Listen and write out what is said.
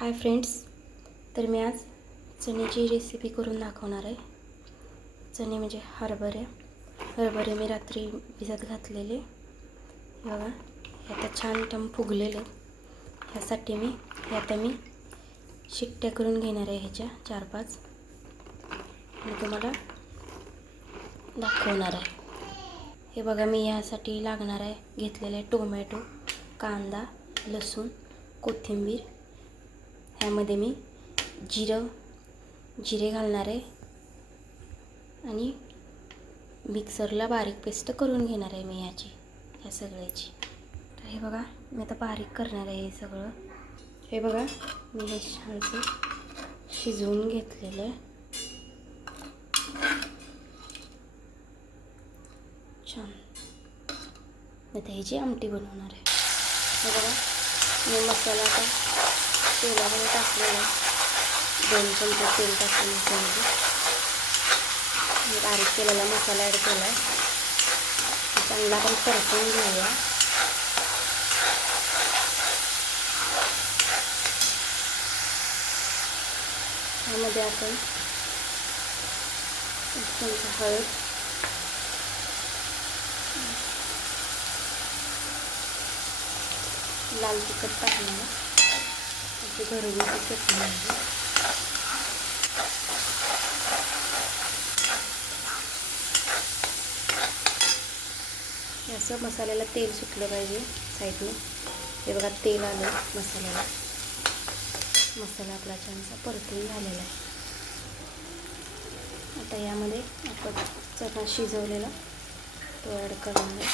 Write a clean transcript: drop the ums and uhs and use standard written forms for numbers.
Hi friends, तर मी आज चण्याची रेसिपी करून दाखवणार आहे. चणे म्हणजे हरभरे मी रात्री भिजत घातलेले. हे बघा, हे आता छान टम फुगलेले. ह्यासाठी मी शिट्ट्या करून घेणार आहे ह्याच्या 4-5 आणि तुम्हाला दाखवणार आहे. हे बघा, मी यासाठी लागणार आहे घेतलेले टोमॅटो, कांदा, लसूण, कोथिंबीर. ह्यामध्ये मी जिरे घालणार आहे आणि मिक्सरला बारीक पेस्ट करून घेणार आहे मी ह्या सगळ्याची. तर हे बघा, मी आता बारीक करणार आहे हे सगळं. हे बघा, मी हे छानसं शिजवून घेतलेलं आहे. छान. आता ह्याची आमटी बनवणार आहे. हे बघा, मी मसाला आता तेलामध्ये टाकलेला आहे. 2 चमचे तेल टाकून मसाल्यामध्ये बारीक केलेला मसाला ॲड केला आहे. चांगला आपण परतून घेऊया. त्यामध्ये आपण 1 चमचा हळद, लाल तिखट टाकणार, घरगुती चटणी आहे. असं मसाल्याला तेल सुटलं पाहिजे साईडने. हे बघा, तेल आलं मसाल्याला. मसाला आपला छानसा परतून झालेला आहे. आता यामध्ये आपण चणा शिजवलेला तो ॲड करणार आहे.